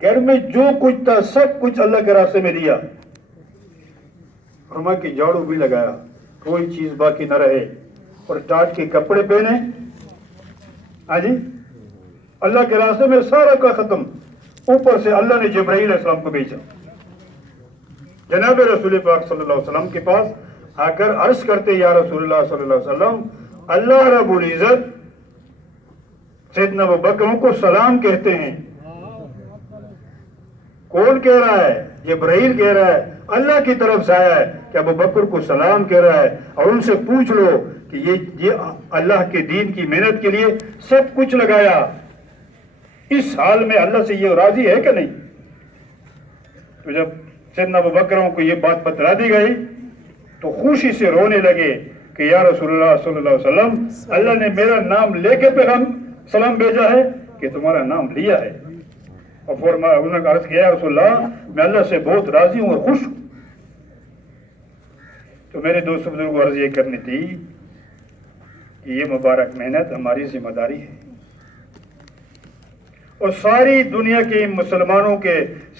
گھر میں جو کچھ تھا سب کچھ اللہ کے راستے میں دیا، فرما کہ جھاڑو بھی لگایا، کوئی چیز باقی نہ رہے، اور ٹاٹ کے کپڑے پہنے، ہاں جی، اللہ کے راستے میں سارا کا ختم۔ اوپر سے اللہ نے جبرائیل علیہ السلام کو بھیجا جناب رسول پاک صلی اللہ علیہ وسلم کے پاس آ کر عرض کرتے، یا رسول اللہ صلی اللہ علیہ وسلم، اللہ رب العزت سیدنا ابوبکر کو سلام کہتے ہیں۔ کون کہہ رہا ہے؟ جبرائیل کہہ رہا ہے، اللہ کی طرف سے آیا ہے کہ ابوبکر کو سلام کہہ رہا ہے، اور ان سے پوچھ لو کہ یہ اللہ کے دین کی محنت کے لیے سب کچھ لگایا، اس حال میں اللہ سے یہ راضی ہے کہ نہیں؟ تو جب سیدنا ابوبکر کو یہ بات بتلا دی گئی تو خوشی سے رونے لگے کہ یا رسول اللہ صلی اللہ علیہ وسلم، اللہ نے میرا نام لے کے پیغام سلام بھیجا ہے کہ تمہارا نام لیا ہے؟ اور انہوں نے عرض کیا، یا رسول اللہ، میں اللہ سے بہت راضی ہوں اور خوش ہوں۔ تو میرے دوست بزرگوں کو عرض یہ کرنی تھی کہ یہ مبارک محنت ہماری ذمہ داری ہے، اور ساری دنیا کے مسلمانوں کے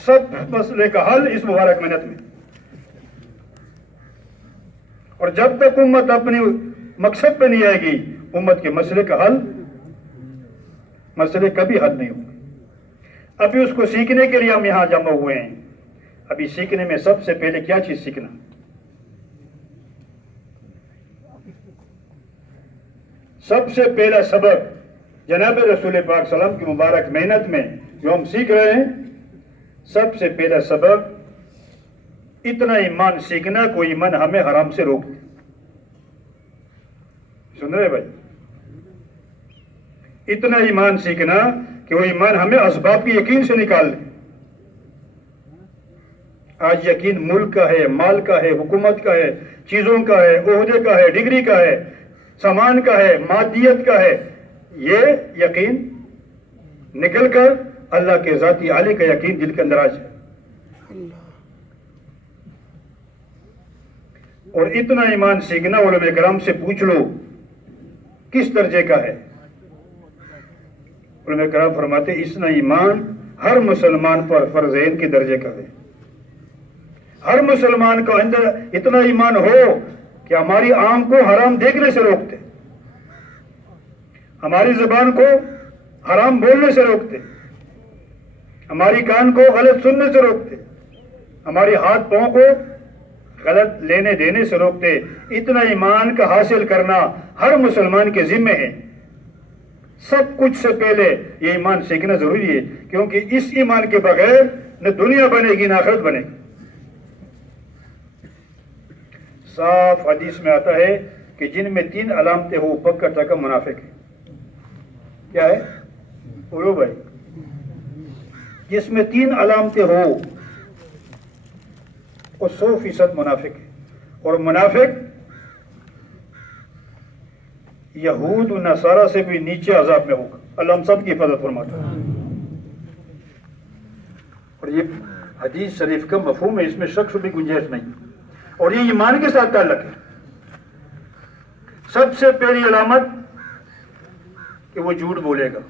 سب مسئلے کا حل اس مبارک محنت میں، اور جب تک امت اپنی مقصد پہ نہیں آئے گی، امت کے مسئلے کا حل، مسئلے کبھی حل نہیں ہوں گے۔ ابھی اس کو سیکھنے کے لیے ہم یہاں جمع ہوئے ہیں۔ ابھی سیکھنے میں سب سے پہلے کیا چیز سیکھنا؟ سب سے پہلا سبق جناب رسول پاک صلی اللہ علیہ وسلم کی مبارک محنت میں جو ہم سیکھ رہے ہیں، سب سے پہلا سبق اتنا ایمان سیکھنا کوئی ایمان ہمیں حرام سے روک دے۔ سن رہے بھائی؟ اتنا ایمان سیکھنا کہ وہ ایمان ہمیں اسباب کی یقین سے نکال دے۔ آج یقین ملک کا ہے، مال کا ہے، حکومت کا ہے، چیزوں کا ہے، عہدے کا ہے، ڈگری کا ہے، سامان کا ہے، مادیت کا ہے، یہ یقین نکل کر اللہ کے ذاتی عالی کا یقین دل کے اندر آ جائے۔ اور اتنا ایمان سیکھنا، علماء کرام سے پوچھ لو کس درجے کا ہے؟ علماء کرام فرماتے اتنا ایمان ہر مسلمان پر فرض عین کے درجے کا ہے۔ ہر مسلمان کا اندر اتنا ایمان ہو کہ ہماری آنکھ کو حرام دیکھنے سے روکتے، ہماری زبان کو حرام بولنے سے روکتے، ہماری کان کو غلط سننے سے روکتے، ہماری ہاتھ پاؤں کو غلط لینے دینے سے روکتے۔ اتنا ایمان کا حاصل کرنا ہر مسلمان کے ذمہ ہے۔ سب کچھ سے پہلے یہ ایمان سیکھنا ضروری ہے، کیونکہ اس ایمان کے بغیر نہ دنیا بنے گی نہ آخرت بنے گی۔ صاف حدیث میں آتا ہے کہ جن میں 3 علامتیں ہو پکا ٹکا منافق ہے۔ کیا ہے؟ بولو بھائی، جس میں 3 علامتیں ہو وہ 100% منافق ہے، اور منافق یہود و نصارہ سے بھی نیچے عذاب میں ہوگا۔ اللہ ہم سب کی حفاظت فرماتا ہے۔ اور یہ حدیث شریف کا مفہوم ہے، اس میں شک بھی گنجائش نہیں، اور یہ ایمان کے ساتھ تعلق ہے۔ سب سے پہلی علامت کہ وہ جھوٹ بولے گا۔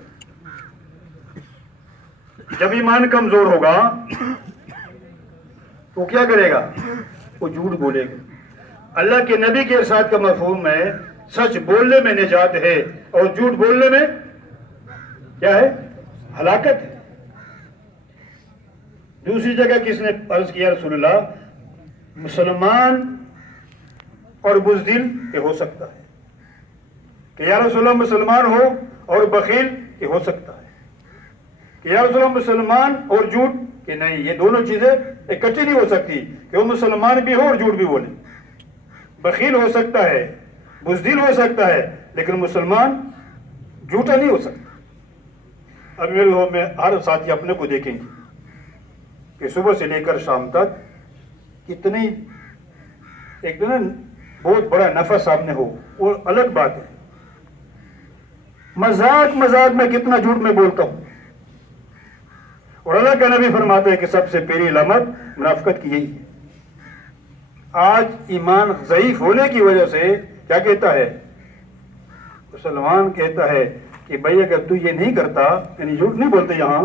جب ایمان کمزور ہوگا تو کیا کرے گا؟ وہ جھوٹ بولے گا۔ اللہ کے نبی کے ارشاد کا مفہوم ہے سچ بولنے میں نجات ہے، اور جھوٹ بولنے میں کیا ہے؟ ہلاکت ہے۔ دوسری جگہ کس نے عرض کیا رسول اللہ، مسلمان اور بزدل کہ ہو سکتا ہے، کہ یا رسول اللہ مسلمان ہو اور بخیل کہ ہو سکتا ہے، کہ یا رسول اللہ مسلمان اور جھوٹ کہ نہیں، یہ دونوں چیزیں اکٹھی نہیں ہو سکتی، کہ وہ مسلمان بھی ہو اور جھوٹ بھی بولے۔ بخیل ہو سکتا ہے، بزدل ہو سکتا ہے، لیکن مسلمان جھوٹا نہیں ہو سکتا۔ اب میں ہر ساتھی اپنے کو دیکھیں گے کہ صبح سے لے کر شام تک کتنی ایک دن بہت بڑا نفع سامنے ہو، وہ الگ بات ہے۔ مذاق میں کتنا جھوٹ میں بولتا ہوں، اور اللہ کا نبی فرماتا ہے کہ سب سے پہلی علامت منافقت کی یہی ہے۔ آج ایمان ضعیف ہونے کی وجہ سے کیا کہتا ہے؟ مسلمان کہتا ہے کہ بھائی اگر تو یہ نہیں کرتا، یعنی جھوٹ نہیں بولتے یہاں،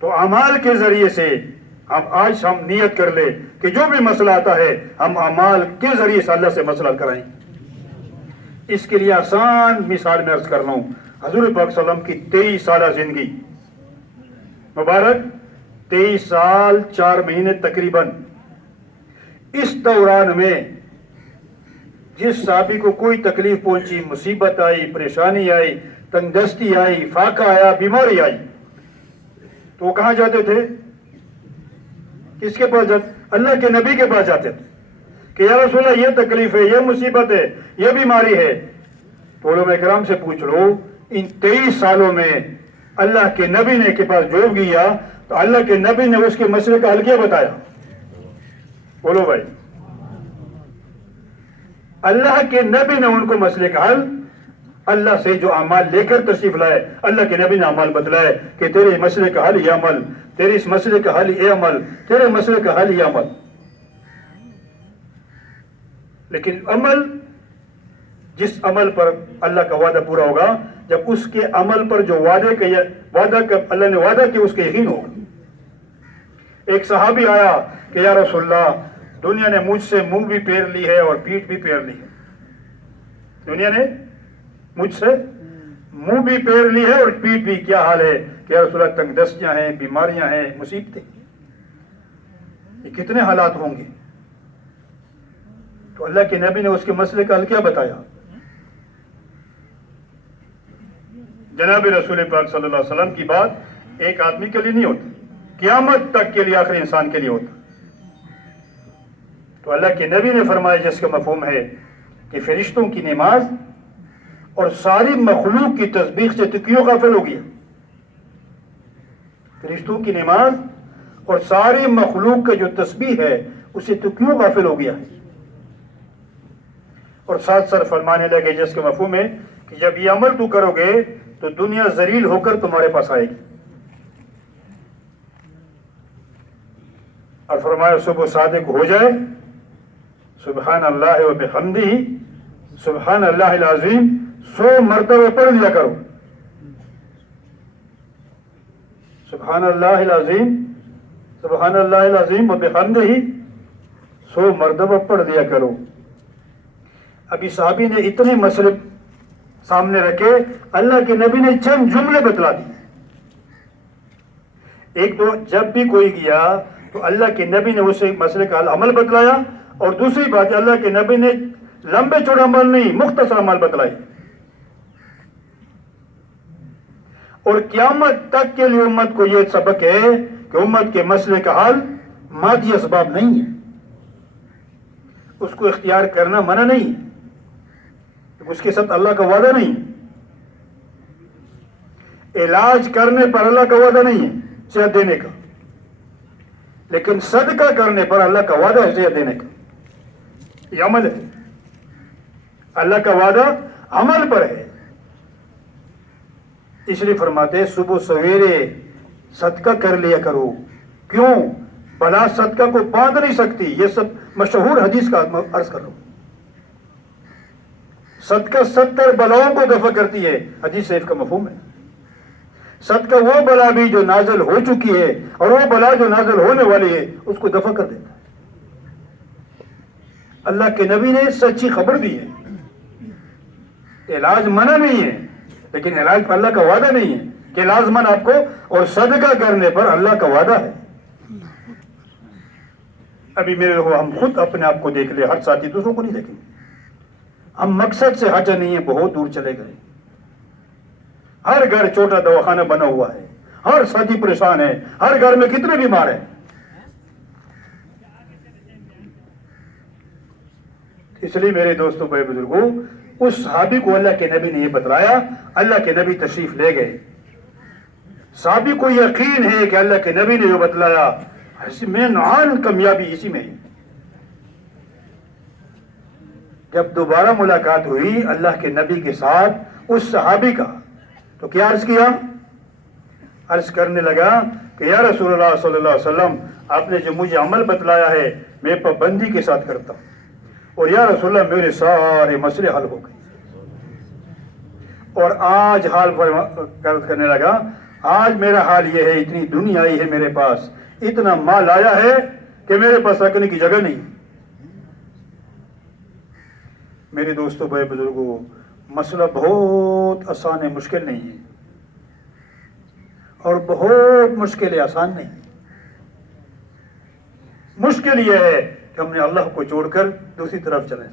تو اعمال کے ذریعے سے آج ہم نیت کر لیں کہ جو بھی مسئلہ آتا ہے ہم اعمال کے ذریعے سے اللہ سے مسئلہ کرائیں. اس کے لیے آسان مثال میں عرض کر رہا ہوں. حضور پاک صلی اللہ علیہ وسلم کی 23 سالہ زندگی مبارک، 23 سال 4 مہینے تقریباً. اس دوران میں جس صحابی کو کوئی تکلیف پہنچی، مصیبت آئی، پریشانی آئی، تنگ دستی آئی، فاقہ آیا، بیماری آئی، تو وہ کہاں جاتے تھے؟ کس کے پاس جاتے؟ اللہ کے نبی کے پاس جاتے تھے کہ یا رسول اللہ یہ تکلیف ہے، یہ مصیبت ہے، یہ بیماری ہے. تو علماء کرام سے پوچھ لو ان 23 سالوں میں اللہ کے نبی نے کے پاس جو گیا تو اللہ کے نبی نے اس کے مسئلے کا حل کیا بتایا؟ بولو بھائی. اللہ کے نبی نے ان کو مسئلے کا حل، اللہ سے جو اعمال لے کر تشریف لائے اللہ کے نبی نے اعمال بتلائے کہ تیرے مسئلے کا حل یہ عمل، تیرے اس مسئلے کا حل یہ عمل، تیرے مسئلے کا حل یہ عمل. لیکن عمل، جس عمل پر اللہ کا وعدہ پورا ہوگا، جب اس کے عمل پر جو وعدہ اللہ نے وعدہ کیا اس کے یقین ہوگا. ایک صحابی آیا کہ یا رسول اللہ دنیا نے مجھ سے منہ بھی پھیر لی ہے اور پیٹھ بھی پھیر لی ہے. دنیا نے مجھ سے منہ بھی پھیر لی ہے اور پیٹھ بھی، کیا حال ہے کہ یا رسول اللہ تنگ دستیاں ہیں، بیماریاں ہیں، مصیبتیں، یہ کتنے حالات ہوں گے؟ تو اللہ کے نبی نے اس کے مسئلے کا حل کیا بتایا؟ جناب رسول پاک صلی اللہ علیہ وسلم کی بات ایک آدمی کے لیے نہیں ہوتی، قیامت تک کے لیے آخری انسان کے لیے ہوتا. تو اللہ کے نبی نے فرمایا جس کا مفہوم ہے کہ فرشتوں کی نماز اور ساری مخلوق کی تسبیح سے تو کیوں غافل ہو گیا؟ فرشتوں کی نماز اور ساری مخلوق کا جو تسبیح ہے اسے تو کیوں غافل ہو گیا؟ اور ساتھ ساتھ فرمانے لگے جس کا مفہوم ہے کہ جب یہ عمل تو کرو گے تو دنیا ذلیل ہو کر تمہارے پاس آئے گی. اور فرمایا صبح صادق ہو جائے سبحان اللہ و بحمدہ سبحان اللہ العظیم 100 مرتبہ پڑھ لیا کرو. سبحان اللہ العظیم، سبحان اللہ العظیم و بحمدہ 100 مرتبہ پڑھ لیا کرو. ابھی صحابی نے اتنے مسئلے سامنے رکھے، اللہ کے نبی نے چند جملے بتلا دی. ایک تو جب بھی کوئی گیا تو اللہ کے نبی نے اسے مسئلے کا عمل بتلایا، اور دوسری بات اللہ کے نبی نے لمبے چوڑے عمل نہیں مختصر عمل بتلائی. اور قیامت تک کے لیے امت کو یہ سبق ہے کہ امت کے مسئلے کا حل مادی اسباب نہیں ہے، اس کو اختیار کرنا منع نہیں ہے، اس کے ساتھ اللہ کا وعدہ نہیں ہے. علاج کرنے پر اللہ کا وعدہ نہیں ہے صحت دینے کا، لیکن صدقہ کرنے پر اللہ کا وعدہ ہے صحت دینے کا. یہ عمل ہے، اللہ کا وعدہ عمل پر ہے. اس لیے فرماتے ہیں صبح سویرے صدقہ کر لیا کرو. کیوں؟ بلا صدقہ کو باندھ نہیں سکتی. یہ سب مشہور حدیث کا عرض کر رہا ہوں. صدقہ 70 بلاؤں کو دفع کرتی ہے، حدیث شریف کا مفہوم ہے. صدقہ وہ بلا بھی جو نازل ہو چکی ہے اور وہ بلا جو نازل ہونے والی ہے اس کو دفع کر دیتا ہے. اللہ کے نبی نے سچی خبر دی ہے. علاج منع نہیں ہے، لیکن علاج پر اللہ کا وعدہ نہیں ہے کہ لازمن آپ کو، اور صدقہ کرنے پر اللہ کا وعدہ ہے. ابھی میرے لوگوں ہم خود اپنے آپ کو دیکھ لیں، ہر ساتھی دوسروں کو نہیں دیکھیں. ہم مقصد سے ہٹے نہیں ہیں، بہت دور چلے گئے. ہر گھر چھوٹا دواخانہ بنا ہوا ہے، ہر ساتھی پریشان ہے، ہر گھر میں کتنے بیمار ہیں. اس لیے میرے دوستوں بھائی بزرگوں، اس صحابی کو اللہ کے نبی نے یہ بتلایا، اللہ کے نبی تشریف لے گئے. صحابی کو یقین ہے کہ اللہ کے نبی نے جو بتلایا اس میں نعان کامیابی اسی میں ہے. جب دوبارہ ملاقات ہوئی اللہ کے نبی کے ساتھ اس صحابی کا، تو کیا عرض کیا؟ عرض کرنے لگا کہ یا رسول اللہ صلی اللہ علیہ وسلم آپ نے جو مجھے عمل بتلایا ہے میں پابندی کے ساتھ کرتا ہوں، اور یا رسول اللہ میرے سارے مسئلے حل ہو گئے. اور آج حال پر کرنے لگا آج میرا حال یہ ہے، اتنی دنیا آئی ہے میرے پاس، اتنا مال آیا ہے کہ میرے پاس رکھنے کی جگہ نہیں۔ میرے دوستوں، بڑے بزرگوں، مسئلہ بہت آسان ہے، مشکل نہیں ہے، اور بہت مشکل ہے، آسان نہیں۔ مشکل یہ ہے کہ ہم نے اللہ کو چھوڑ کر دوسری طرف چلے،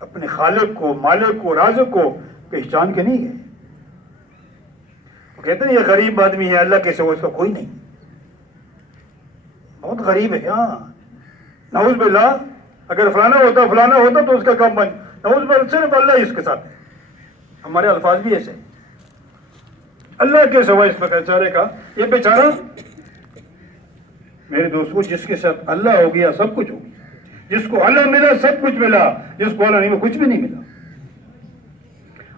اپنے خالق کو، مالک کو، رازق کو پہچان کے نہیں گئے۔ وہ کہتے ہیں یہ غریب آدمی ہے، اللہ کے سوا اس کا کوئی نہیں، بہت غریب ہے۔ ہاں، نعوذ باللہ، اگر فلانا ہوتا تو اس کا کام بن، نعوذ باللہ، صرف اللہ ہی اس کے ساتھ ہے۔ ہمارے الفاظ بھی ایسے، اللہ کے سوا اس بیچارے کا، یہ بیچارہ میرے دوستوں، جس کے ساتھ اللہ ہو گیا سب کچھ ہو گیا، جس کو اللہ ملا سب کچھ ملا، جس کو اللہ نہیں ملا کچھ بھی نہیں ملا۔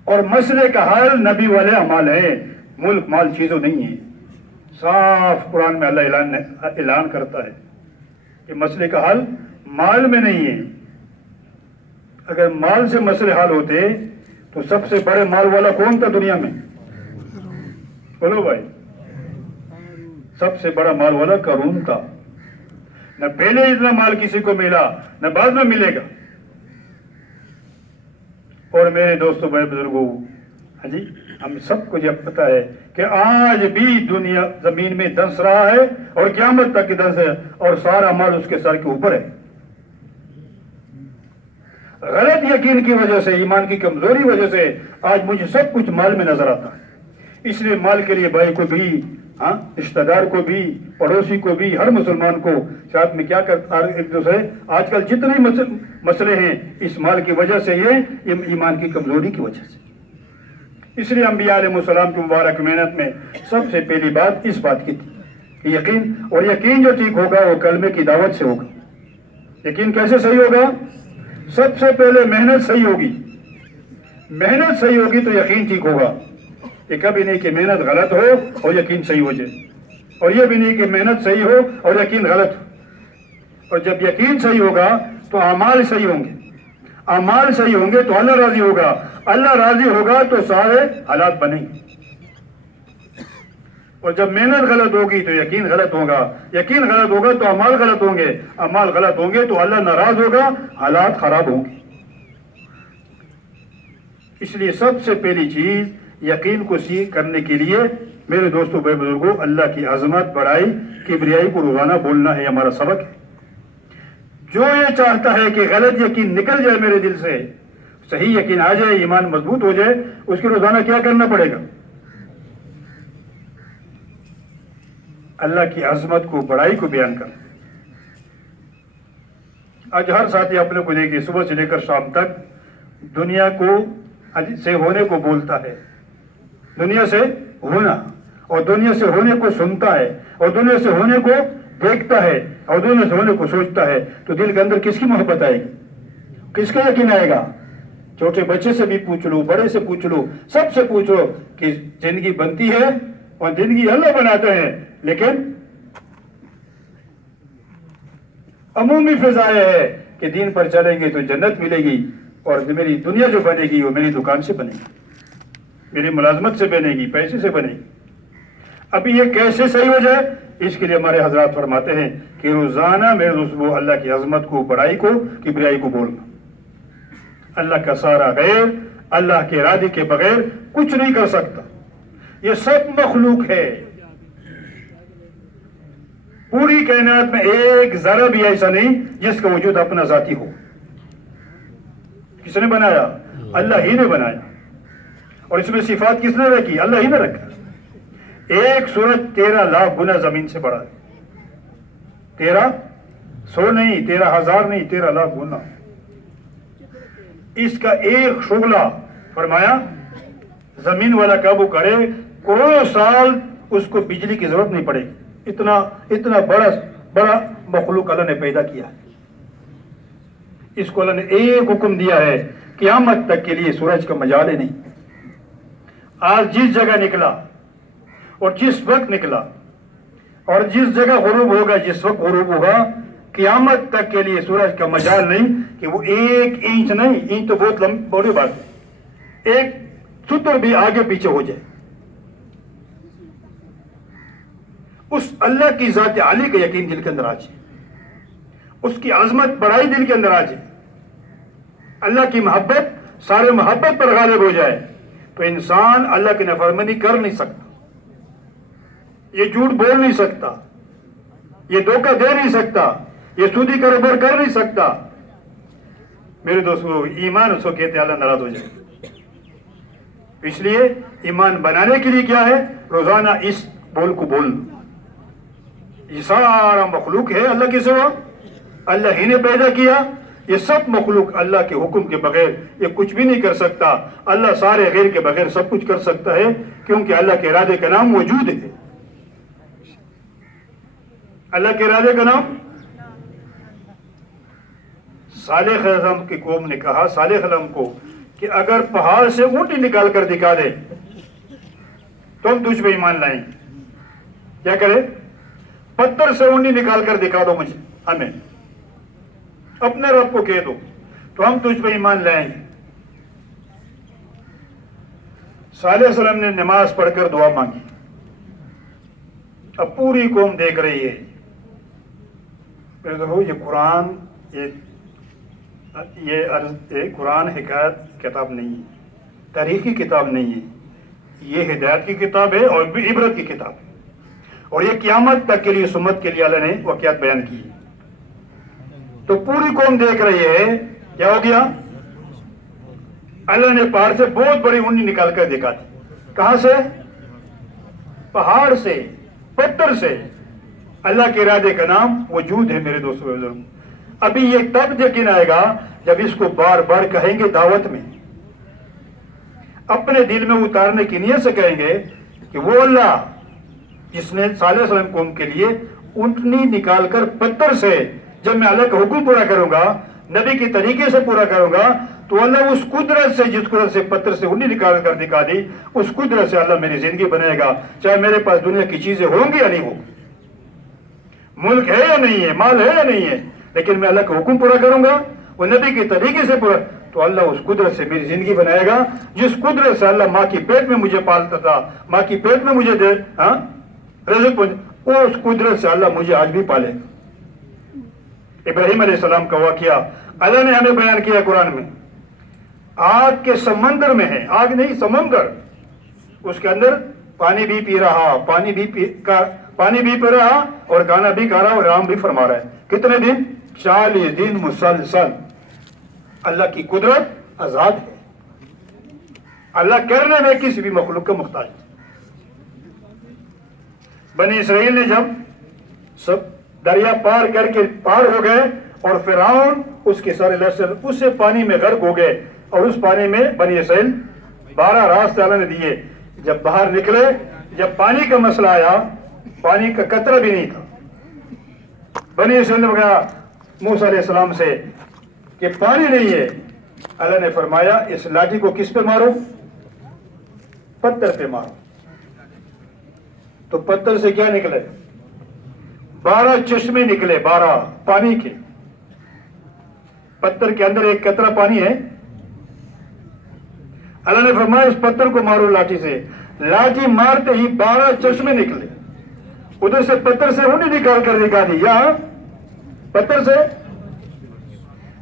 اور مسئلے کا حل نبی والے اعمال ہے، ملک مال چیزوں نہیں ہے۔ صاف قرآن میں اللہ اعلان کرتا ہے کہ مسئلے کا حل مال میں نہیں ہے۔ اگر مال سے مسئلے حل ہوتے تو سب سے بڑے مال والا کون تھا دنیا میں؟ بولو بھائی، سب سے بڑا مال والا قارون تھا۔ نہ پہلے اتنا مال کسی کو ملا، نہ بعد میں ملے گا۔ اور میرے دوستوں، بڑے بزرگوں، ہاں جی، ہم سب کو یہ پتا ہے کہ آج بھی دنیا زمین میں دنس رہا ہے، اور قیامت تک دنس ہے، اور سارا مال اس کے سر کے اوپر ہے۔ غلط یقین کی وجہ سے، ایمان کی کمزوری وجہ سے آج مجھے سب کچھ مال میں نظر آتا ہے۔ اس لیے مال کے لیے بھائی کو بھی، رشتہ دار کو بھی، پڑوسی کو بھی، ہر مسلمان کو ساتھ میں کیا کرتا ایک دوسرے، آج کل جتنے مسئلے ہیں اس مال کی وجہ سے، یہ ایمان کی کمزوری کی وجہ سے۔ اس لیے انبیاء علیہ السلام کی مبارک محنت میں سب سے پہلی بات اس بات کی تھی کہ یقین، اور یقین جو ٹھیک ہوگا وہ کلمے کی دعوت سے ہوگا۔ یقین کیسے صحیح ہوگا؟ سب سے پہلے محنت صحیح ہوگی، محنت صحیح ہوگی تو یقین ٹھیک ہوگا۔ کہ کبھی نہیں کہ محنت غلط ہو اور یقین صحیح ہو جائے، اور یہ بھی نہیں کہ محنت صحیح ہو اور یقین غلط ہو۔ اور جب یقین صحیح ہوگا تو اعمال صحیح ہوں گے، اعمال صحیح ہوں گے تو اللہ راضی ہوگا، اللہ راضی ہوگا تو سارے حالات بنیں گے۔ اور جب محنت غلط ہوگی تو یقین غلط ہوگا، یقین غلط ہوگا تو اعمال غلط ہوں گے، اعمال غلط ہوں گے تو اللہ ناراض ہوگا، حالات خراب ہوں گے۔ اس لیے سب سے پہلی چیز یقین کو سیکھ کرنے کے لیے میرے دوستوں، بڑے بزرگوں، اللہ کی عظمت، بڑائی، کبریائی کو روزانہ بولنا ہے، ہمارا سبق ہے۔ جو یہ چاہتا ہے کہ غلط یقین نکل جائے میرے دل سے، صحیح یقین آ جائے، ایمان مضبوط ہو جائے، اس کی روزانہ کیا کرنا پڑے گا؟ اللہ کی عظمت کو، بڑائی کو بیان کرنا۔ آج ہر ساتھی اپنے کو دیکھیے، صبح سے لے کر شام تک دنیا کو سے ہونے کو بولتا ہے، دنیا سے ہونا، اور دنیا سے ہونے کو سنتا ہے، اور دنیا سے ہونے کو دیکھتا ہے، اور دنیا سے ہونے کو سوچتا ہے، تو دل کے اندر کس کی محبت آئے گی؟ کس کا یقین آئے گا؟ چھوٹے بچے سے بھی پوچھ لو، بڑے سے پوچھ لو، سب سے پوچھو کہ زندگی بنتی ہے اور زندگی اللہ بناتے ہیں، لیکن عمومی فضا یہ ہے کہ دین پر چلیں گے تو جنت ملے گی، اور میری دنیا جو بنے گی وہ میری دکان سے بنے گی، میری ملازمت سے بنے گی، پیسے سے بنے گی۔ اب یہ کیسے صحیح ہو جائے؟ اس کے لیے ہمارے حضرات فرماتے ہیں کہ روزانہ میرے دوستوں اللہ کی عظمت کو، بڑائی کو، کبریائی کو بولنا۔ اللہ کا سارا غیر اللہ کے ارادے کے بغیر کچھ نہیں کر سکتا، یہ سب مخلوق ہے۔ پوری کائنات میں ایک ذرہ بھی ایسا نہیں جس کا وجود اپنا ذاتی ہو۔ کس نے بنایا؟ اللہ ہی نے بنایا۔ اور اس میں صفات کس نے رکھی؟ اللہ ہی نے رکھا۔ ایک سورج 13 لاکھ گنا زمین سے بڑا ہے، 1300 نہیں، 13,000 نہیں، 13 لاکھ گنا۔ اس کا ایک شعلہ فرمایا زمین والا قابو کرے، کروڑوں سال اس کو بجلی کی ضرورت نہیں پڑے گی، اتنا بڑا مخلوق اللہ نے پیدا کیا۔ اس کو اللہ نے ایک حکم دیا ہے، قیامت تک کے لیے سورج کا مجال ہی نہیں۔ آج جس جگہ نکلا اور جس وقت نکلا اور جس جگہ غروب ہوگا، جس وقت غروب ہوگا، قیامت تک کے لیے سورج کا مجال نہیں کہ وہ 1 انچ نہیں، انچ تو بہت بڑی بات ہے، 1 سطر بھی آگے پیچھے ہو جائے، اس اللہ کی ذات عالی کا یقین دل کے اندر آ جائے, اس کی عظمت بڑائی دل کے اندر آ جائے, اللہ کی محبت سارے محبت پر غالب ہو جائے, تو انسان اللہ کی نافرمانی کر نہیں سکتا, یہ جھوٹ بول نہیں سکتا, یہ دھوکہ دے نہیں سکتا, یہ سودی کاروبار کر نہیں سکتا. میرے دوستو, ایمان اس کو کہتے ہیں اللہ ناراض ہو جائے. اس لیے ایمان بنانے کے لیے کیا ہے؟ روزانہ اس بول کو بولنا. یہ سارا مخلوق ہے اللہ کے سوا, اللہ ہی نے پیدا کیا. یہ سب مخلوق اللہ کے حکم کے بغیر یہ کچھ بھی نہیں کر سکتا. اللہ سارے غیر کے بغیر سب کچھ کر سکتا ہے, کیونکہ اللہ کے ارادے کا نام وجود ہے. اللہ کے ارادے کا نام. صالح علیہ السلام کی قوم نے کہا صالح علیہ السلام کو کہ اگر پہاڑ سے اونٹی نکال کر دکھا دے تو ہم تجھ پہ ایمان لائیں. کیا کرے؟ پتھر سے اونٹی نکال کر دکھا دو مجھے, ہمیں اپنے رب کو کہہ دو تو ہم تجھ پہ ایمان لائیں. صالح علیہ السلام نے نماز پڑھ کر دعا مانگی. اب پوری قوم دیکھ رہی ہے. یہ قرآن یہ قرآن حکایت کتاب نہیں ہے, تاریخی کتاب نہیں ہے, یہ ہدایت کی کتاب ہے اور بھی عبرت کی کتاب ہے, اور یہ قیامت تک کے لیے سمت کے لیے اللہ نے واقعات بیان کی. تو پوری قوم دیکھ رہی ہے. کیا ہو گیا؟ اللہ نے پہاڑ سے بہت بڑی اونٹی نکال کر دکھا دی. کہاں سے؟ پہاڑ سے, پتھر سے. اللہ کے ارادے کا نام وجود ہے. میرے دوستوں, ابھی یہ تب یقین آئے گا جب اس کو بار بار کہیں گے دعوت میں, اپنے دل میں اتارنے کی نیت سے کہیں گے کہ وہ اللہ جس نے صالح علیہ السلام قوم کے لیے اونٹنی نکال کر پتھر سے, جب میں اللہ کا حکم پورا کروں گا, نبی کے طریقے سے پورا کروں گا, تو اللہ اس قدرت سے, جس قدرت سے پتھر سے اونٹنی نکال کر دکھا دی, اس قدرت سے اللہ میری زندگی بنائے گا, چاہے میرے پاس دنیا کی چیزیں ہوں گی یا نہیں ہوں, ملک ہے یا نہیں ہے, مال ہے یا نہیں ہے, لیکن میں اللہ کا حکم پورا کروں گا, وہ نبی کے طریقے سے پورا, تو اللہ اس قدرت سے میری زندگی بنائے گا. جس قدرت سے اللہ ماں کی پیٹ میں مجھے پالتا تھا, ماں کی پیٹ میں مجھے دے رزق, وہ اس قدرت سے اللہ مجھے آج بھی پالے. ابراہیم علیہ السلام کا واقعہ اللہ نے ہمیں بیان کیا قرآن میں. آگ کے سمندر میں ہے, آگ نہیں سمندر, اس کے اندر پانی بھی پی رہا, پانی بھی پی رہا اور کھانا بھی کھا رہا, اور آرام بھی فرما رہا ہے. کتنے دن؟ 40 دن مسلسل. اللہ کی قدرت آزاد ہے. اللہ کرنے میں کسی بھی مخلوق کا محتاج. بنی اسرائیل نے جب سب دریا پار کر کے پار ہو گئے, اور فرعون اس کے سارے لشکر اس سے پانی میں غرق ہو گئے, اور اس پانی میں بنی اسرائیل 12 راستے اللہ نے دیے. جب باہر نکلے, جب پانی کا مسئلہ آیا, پانی کا قطرہ بھی نہیں تھا. بنی اسرائیل نے کہا موسیٰ علیہ السلام سے کہ پانی نہیں ہے. اللہ نے فرمایا اس لاٹھی کو کس پہ مارو؟ پتھر پہ مارو. تو پتھر سے کیا نکلے؟ 12 چشمے نکلے, 12 پانی کے. پتھر کے اندر ایک قطرہ پانی ہے. اللہ نے فرمایا اس پتھر کو مارو لاٹھی سے. لاٹھی مارتے ہی 12 چشمے نکلے. ادھر سے پتھر سے اونٹی نکال کر دکھا دی, یہاں پتھر سے.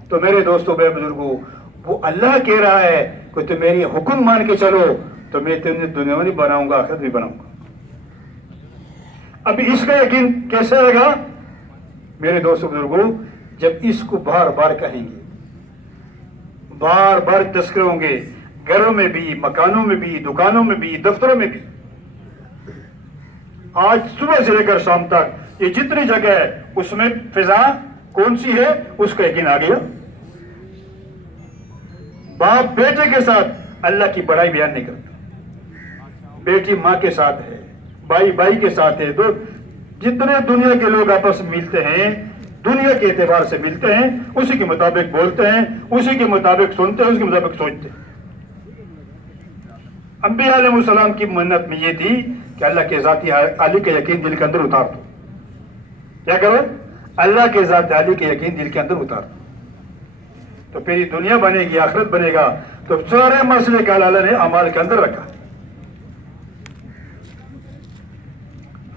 تو میرے دوستوں, بے بزرگوں, وہ اللہ کہہ رہا ہے کہ تم میری حکم مان کے چلو تو میں تمہیں دنیا میں نہیں بناؤں گا, آخرت بھی بناؤں گا. اب اس کا یقین کیسے آئے گا میرے دوستوں بزرگوں؟ جب اس کو بار بار کہیں گے, بار بار تذکرے ہوں گے, گھروں میں بھی, مکانوں میں بھی, دکانوں میں بھی, دفتروں میں بھی. آج صبح سے لے کر شام تک یہ جتنی جگہ ہے اس میں فضا کون سی ہے اس کا یقین آ گیا. باپ بیٹے کے ساتھ اللہ کی بڑائی بیان نہیں کرتا, بیٹی ماں کے ساتھ ہے, بھائی بھائی کے ساتھ ہے. تو جتنے دنیا کے لوگ آپس میں ملتے ہیں, دنیا کے اعتبار سے ملتے ہیں, اسی کے مطابق بولتے ہیں, اسی کے مطابق سنتے ہیں, اسی کے مطابق سوچتے ہیں. انبیاء علیہ السلام کی منت میں یہ تھی کہ اللہ کے ذاتی عالی کا یقین دل کے اندر اتار دو. کیا کرو؟ اللہ کے ذات عالی کے یقین دل کے اندر اتار دو, تو پھر یہ دنیا بنے گی, آخرت بنے گا. تو سارے مسئلے کا اللہ نے اعمال کے اندر رکھا.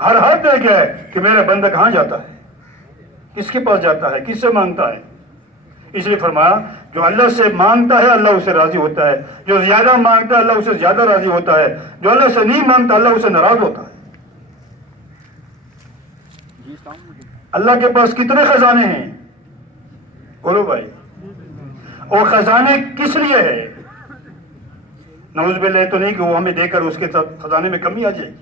ہر ہاتھ دیکھا ہے کہ میرا بندہ کہاں جاتا ہے، کس کے پاس جاتا ہے، کس سے مانگتا ہے. اس لیے فرمایا جو اللہ سے مانگتا ہے اللہ اسے راضی ہوتا ہے، جو زیادہ مانگتا ہے اللہ اسے زیادہ راضی ہوتا ہے، جو اللہ سے نہیں مانگتا اللہ اسے ناراض ہوتا ہے. اللہ کے پاس کتنے خزانے ہیں بولو بھائی، اور خزانے کس لیے ہے؟ نعوذ باللہ تو نہیں کہ وہ ہمیں دے کر اس کے خزانے میں کمی آ جائے گی.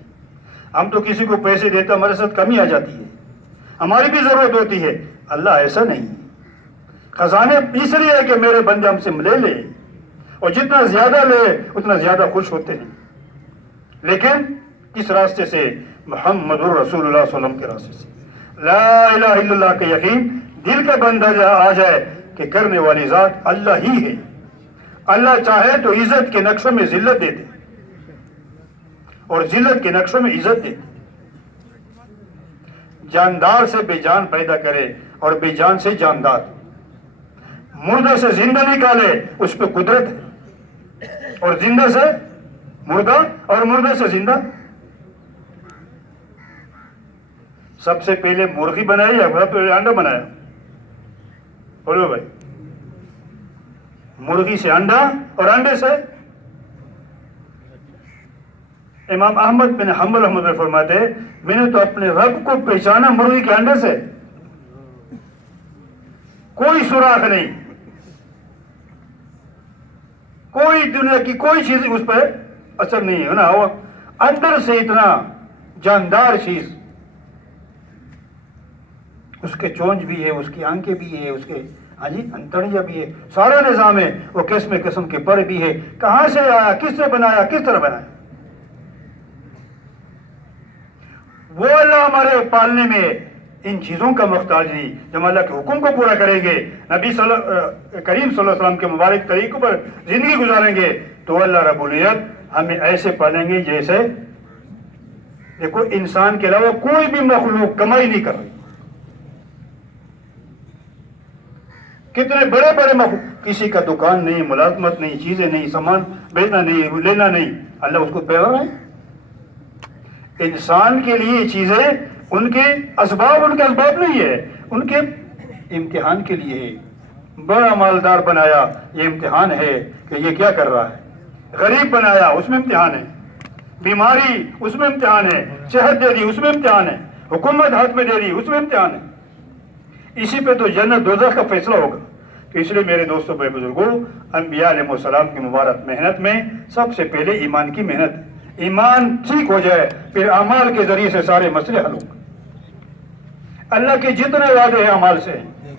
ہم تو کسی کو پیسے دیتے ہمارے ساتھ کمی آ جاتی ہے، ہماری بھی ضرورت ہوتی ہے. اللہ ایسا نہیں، خزانے اس لیے ہے کہ میرے بندے ہم سے لے لے، اور جتنا زیادہ لے اتنا زیادہ خوش ہوتے ہیں. لیکن کس راستے سے؟ محمد رسول اللہ صلی اللہ علیہ وسلم کے راستے سے. لا الہ الا اللہ کا یقین دل کا بندہ آ جائے کہ کرنے والی ذات اللہ ہی ہے. اللہ چاہے تو عزت کے نقشوں میں ذلت دے دے اور ذلت کے نقشوں میں عزت دے دے. جاندار سے بے جان پیدا کرے اور بے جان سے جاندار، مردہ سے زندہ نکالے اس پہ قدرت ہے، اور زندہ سے مردہ اور مردہ سے زندہ. سب سے پہلے مرغی بنائی یا پہلے انڈا بنایا؟ بولو بھائی. مرغی سے انڈا اور انڈے سے. امام احمد بن حنبل رحمۃ اللہ فرماتے میں نے تو اپنے رب کو پہچانا مرغی کے انڈے سے. کوئی سوراخ نہیں، کوئی دنیا کی کوئی چیز اس پہ اثر نہیں ہے نا. اندر سے اتنا جاندار چیز، اس کے چونچ بھی ہے، اس کی آنکھیں بھی ہے، اس کے انتڑیاں بھی ہے، سارا نظام ہے. وہ قسم قسم کے پر بھی ہے. کہاں سے آیا، کس نے بنایا، کس طرح بنایا؟ وہ اللہ ہمارے پالنے میں ان چیزوں کا محتاج نہیں. جب اللہ کے حکم کو پورا کریں گے، نبی کریم صلی اللہ علیہ وسلم کے مبارک طریقوں پر زندگی گزاریں گے، تو اللہ رب العزت ہمیں ایسے پالیں گے جیسے دیکھو انسان کے علاوہ کوئی بھی مخلوق کمائی نہیں کر رہی. کتنے بڑے بڑے مخلوق، کسی کا دکان نہیں، ملازمت نہیں، چیزیں نہیں، سامان بیچنا نہیں، لینا نہیں، اللہ اس کو پیدا ہے. انسان کے لیے یہ چیزیں ان کے اسباب نہیں ہے، ان کے امتحان کے لیے ہے. بڑا مالدار بنایا، یہ امتحان ہے کہ یہ کیا کر رہا ہے. غریب بنایا، اس میں امتحان ہے. بیماری، اس میں امتحان ہے. صحت دے دی، اس میں امتحان ہے. حکومت ہاتھ میں دے دی، اس میں امتحان ہے. اسی پہ تو جنت دوزخ کا فیصلہ ہوگا. تو اس لیے میرے دوستوں بھائی بزرگوں، انبیاء علیہ السلام کی مبارک محنت میں سب سے پہلے ایمان کی محنت ہے. ایمان ٹھیک ہو جائے پھر اعمال کے ذریعے سے سارے مسئلے حل ہوں گے. اللہ کے جتنے وعدے ہیں اعمال سے ہیں.